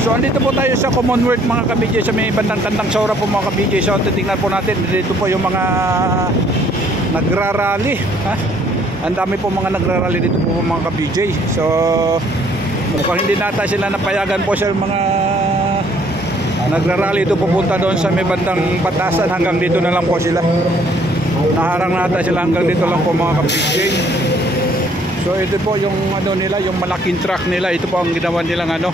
So andito po tayo sa Commonwealth mga ka-BJ, sa may bandang kantang Saura po mga ka-BJ. So titingnan po natin, dito po yung mga nagrarally. Ang dami po mga nagrarally dito po mga ka-BJ. So mukhang hindi nata sila napayagan po sa mga nagrarally ito pupunta doon sa may bandang Batasan. Hanggang dito na lang po sila. Naharang nata sila hanggang dito lang po mga ka-BJ. So ito po yung ano nila, yung malaking truck nila. Ito po ang ginawa nilang ano.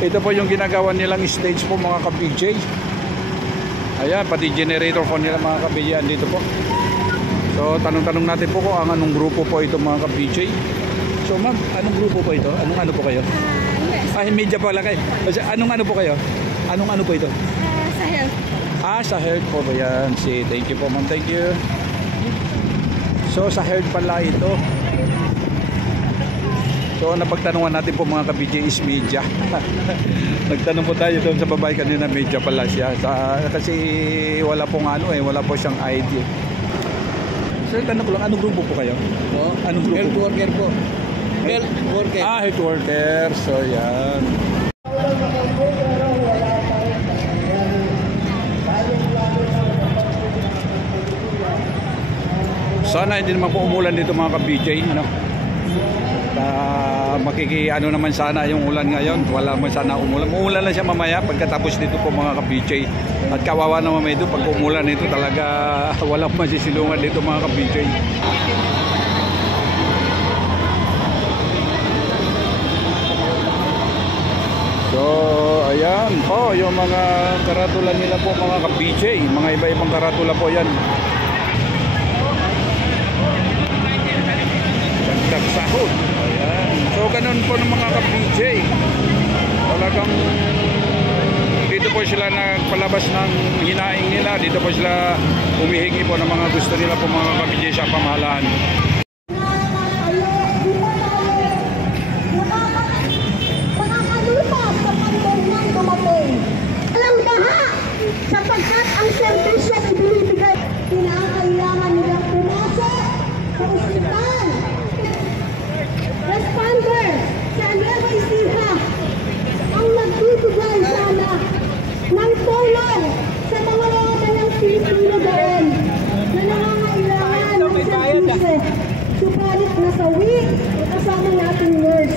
Ito po yung ginagawa nilang stage po mga ka-BJ. Ayan, pati generator po nila mga ka-BJ andito po. So tanong-tanong natin po kung anong grupo po ito mga ka-BJ. So ma'am, anong grupo po ito? Anong ano po kayo? Media pala kayo. Anong ano po kayo? Anong ano po ito? Sa health. Sa health po ba yan? Thank you po ma'am, thank you. So sa health pala ito. So napagtanungan natin po mga ka-BJ is media. Nagtanong po tayo doon sa babae kanina, media pala siya. Kasi wala pong ano wala po siyang ID. So tanong ko lang, anong grupo po kayo? Anong grupo? Health worker po. Health worker. Health worker. So yan. Sana hindi naman po umulan dito mga ka-BJ, ano? Ano naman sana yung ulan ngayon. Wala naman sana umulan. Umulan lang siya mamaya pagkatapos dito po mga ka-BJ. At kawawa naman may ito pag umulan nito talaga walang masisilungan dito mga ka-BJ. So ayan po yung mga karatula nila po mga ka-BJ. Mga iba-ibang karatula po yan. Sahod. Ayan. So ganun po ng mga ka-BJ. Talagang dito po sila nagpalabas ng hinaing nila. Dito po sila humihingi po ng mga gusto nila po mga ka-BJ sa pamahalaan. Alam daha sapagkat ang serbisyo ay binibigay. Kinakailangan nilang pumasok sa ospital. Responder sa Nueva Ecija ang nagbibigay sana ng tulong sa mga ng Pilipino doon na nangangailangan ng serbisyo. Subalit nasawi kasama nating nurse.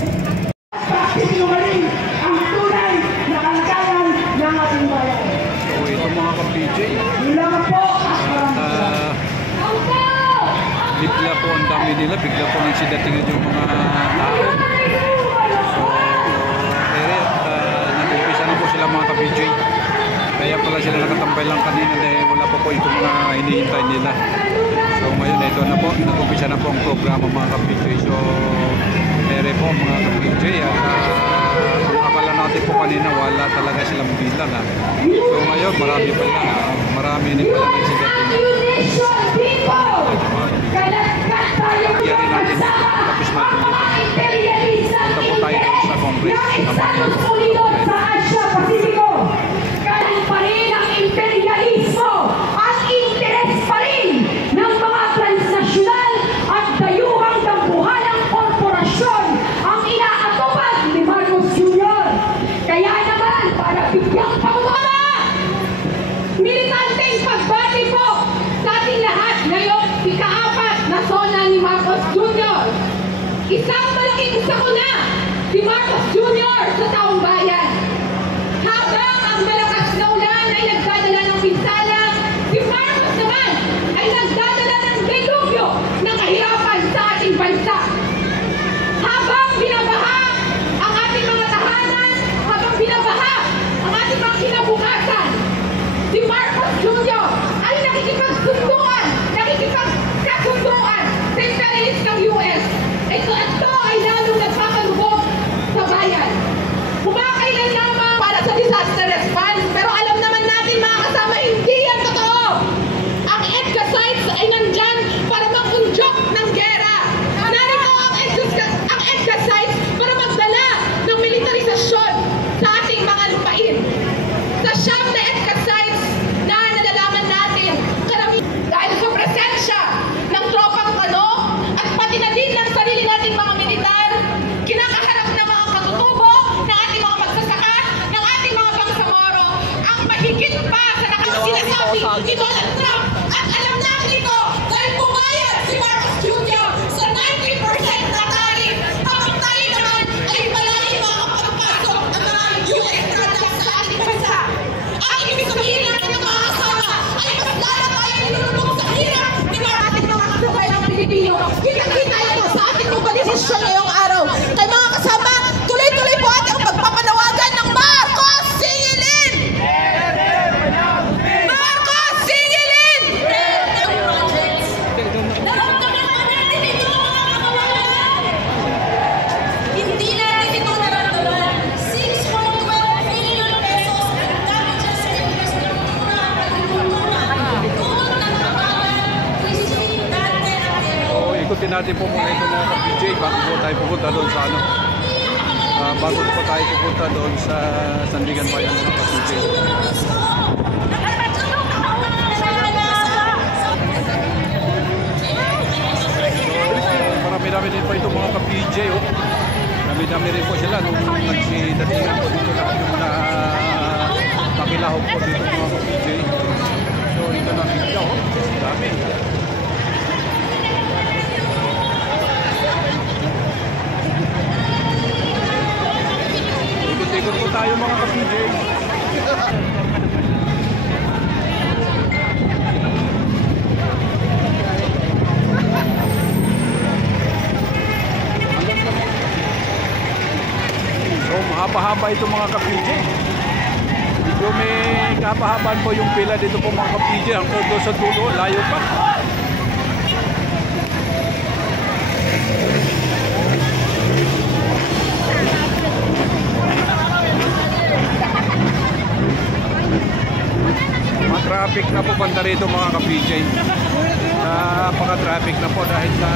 Sinungaling ang tunay na kalagayan ng ating bayan. So ito mga ka-BJ. Bilang po Bigla po ang dami nila, bigla po nagsidating yung mga tao. So, nag-umpisa na po sila mga ka-BJ. Kaya pala sila nakatambay lang kanina dahil wala po itong mga hinihintay nila. So ngayon ito na po, nag-umpisa na po ang programa mga ka-BJ. So, po mga ka-BJ. At akala natin po kanina wala talaga silang bilang. So ngayon marami pala, marami din pala nagsidating. Yari natin tapos natin dito. Punta po tayo sa Congress sa Asia Pacifico. Galing pa rin ang imperialismo at interes pa rin ng mga transnasyonal at dayuhang dambuhalang korporasyon ang inaatupag ni Marcos Jr. Kaya naman para bigyang pangmama, militanteng pagbati po sa ating lahat ngayon ika-4 na zona ni Marcos Jr. Isang malaking sakuna si Marcos Jr. sa taong bayan. Habang ang malakas na ulan ay nagdadala ng pinsala, si Marcos naman ay nagdadala ng dilubyo ng kahirapan sa ating bansa. Habang binabaha ang ating mga tahanan, habang binabaha ang ating mga kinabukasan, si Marcos Jr. ay nakikipagsunduan, nakikipagkasunduan sa imperialist ng US. Ito ay lalong nagpakalubog sa bayan. Kumakailan lamang para sa disaster response. Pero alam naman natin mga kasama, hindi yan totoo. Ang EDCA sites ay nandyan para mag-unjok ng gera. Narito ang EDCA sites para magdala ng militarisasyon sa ating mga lupain. Sa siyam na EDCA sites na nalalaman natin, dahil sa presensya ng tropang kano at pati na din ng sarili nating mga militar, kinakaharap ng mga katutubo ng ating mga magsasaka, natin po muna ito mga ka-PJ bago po tayo pupunta doon sa ano. Bago po tayo pupunta doon sa Sandigan Bayan mga ka-PJ. Marami-rami din po ito mga ka-PJ. Oh. Marami-rami rin po sila nung nagsidatingan po dito lahat yung mga nakilahog po dito mga ka-PJ. So ito na bigla. Oh. Dami. Ikot-ikot po tayo mga ka-PJ. So mahaba-haba ito mga ka-PJ. Medyo may kapahabaan po yung pila dito po mga ka-PJ. Ang kodo sa dulo, layo pa. Traffic na po banda rito mga ka-PJ. Napaka-traffic na po dahil sa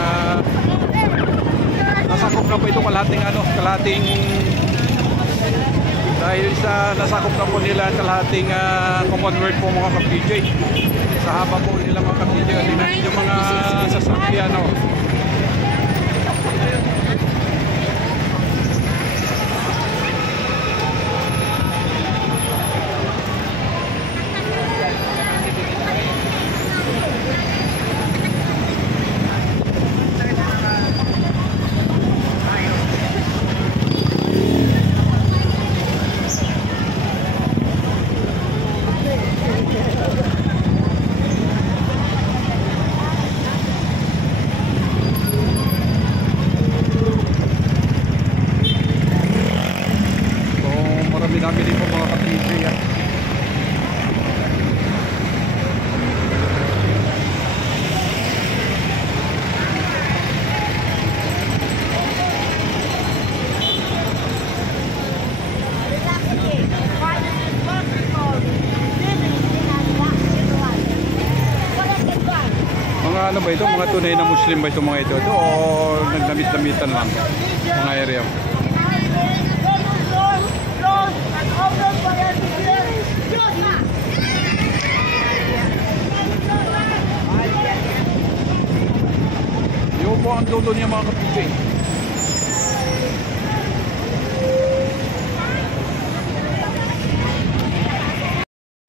nasakop na po ito kalahating dahil sa nasakop na po nila kalahating Commonwealth po mga ka-PJ. Sa haba po nila mga ka-PJ yung mga sasakyan marami rin po mga ka-PJ yan. Mga ano ba ito? Mga tunay na Muslim ba ito mga ito? O nagdamit-damitan lang mga area? Yung po ang dulo niya mga ka-PJ.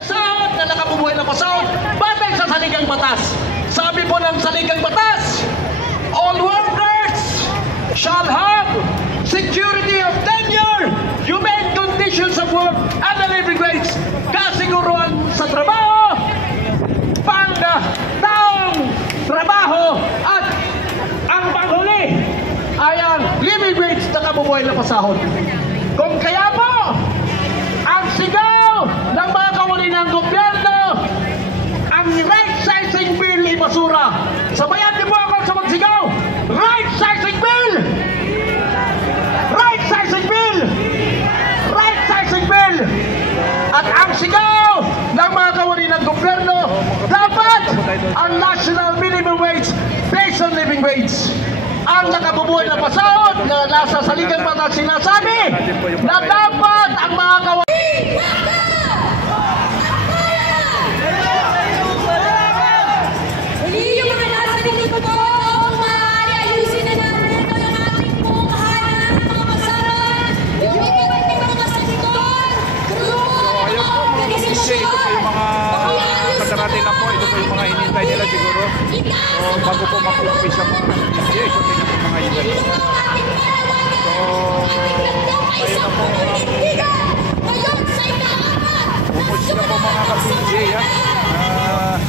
Sahod na nakabubuhay na pasahod batay sa saligang batas. Sabi po ng saligang batas, all workers shall have security of tenure, humane conditions of work, and a living wage. Kasiguruan sa trabaho, pang-taong trabaho, at ang panghuli ay ang living wage na kabubuhay na pasahod. Kung kaya po, ang sigaw ng mga kawani ng gobyerno, ang right-sizing bill ibasura. Sabayan niyo po ako sa magsigaw, right-sizing bill! Right-sizing bill! Right-sizing bill! At ang sigaw ng mga kawani ng gobyerno, dapat ang national minimum wage based on living wage. Ang nakabubuhay na pasahod na nasa saligang batas sinasabi na dapat ang mga kawani Yung mga nasa likod po, kung maaari, ayusin na natin ito yung ating pong kahanan, mga kasaran, yung mga sektor, grupo, Ayun po mga ka-PJ, ito po yung mga kadarating na po. Ito po yung mga hinintay nila siguro. So bago po mag-umpis ang mga ka-PJ, ito po yung mga hinintay. So ayun na po. Bumos na po mga ka-PJ.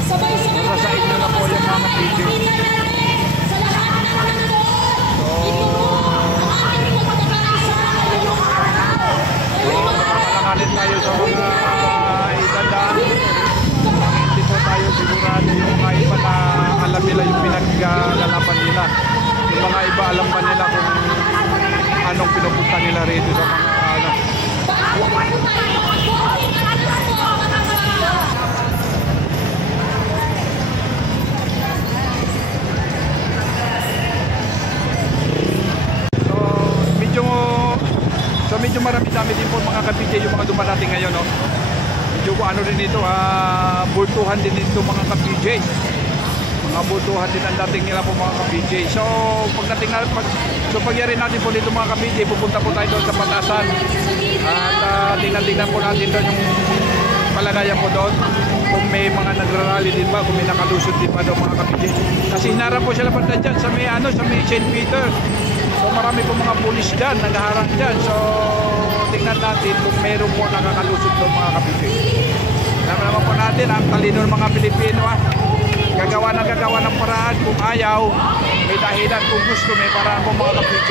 Nasa sa inyo na po yung mga ka-PJ. Nakalangalit tayo sa mga idadaan. Hindi po tayo sigurado yung mga iba na alam nila yung pinaglalaban nila. Yung mga iba alam pa nila kung anong pinupunta nila rito sa mga ano. yung mga dumadating ngayon, no? Medyo ano rin dito, bultuhan din dito mga ka-PJ. Mga bultuhan din ang dating nila po mga ka-PJ. So pagyari natin po dito mga ka-PJ, pupunta po tayo doon sa Batasan. At tingnan po natin doon yung kalagayan po doon. Kung may mga nagrarally din ba, kung may nakalusot din ba doon mga ka-PJ. Kasi hinarap po sila panda dyan sa may St. Peter. So marami po mga pulis dyan, naghaharang dyan. So tingnan natin kung meron po nakakalusot doon mga ka-PJ. Alam naman po natin, ang talino ng mga Pilipino gagawa ng paraan. Kung ayaw, may dahilan. Kung gusto, may paraan po mga ka-PJ.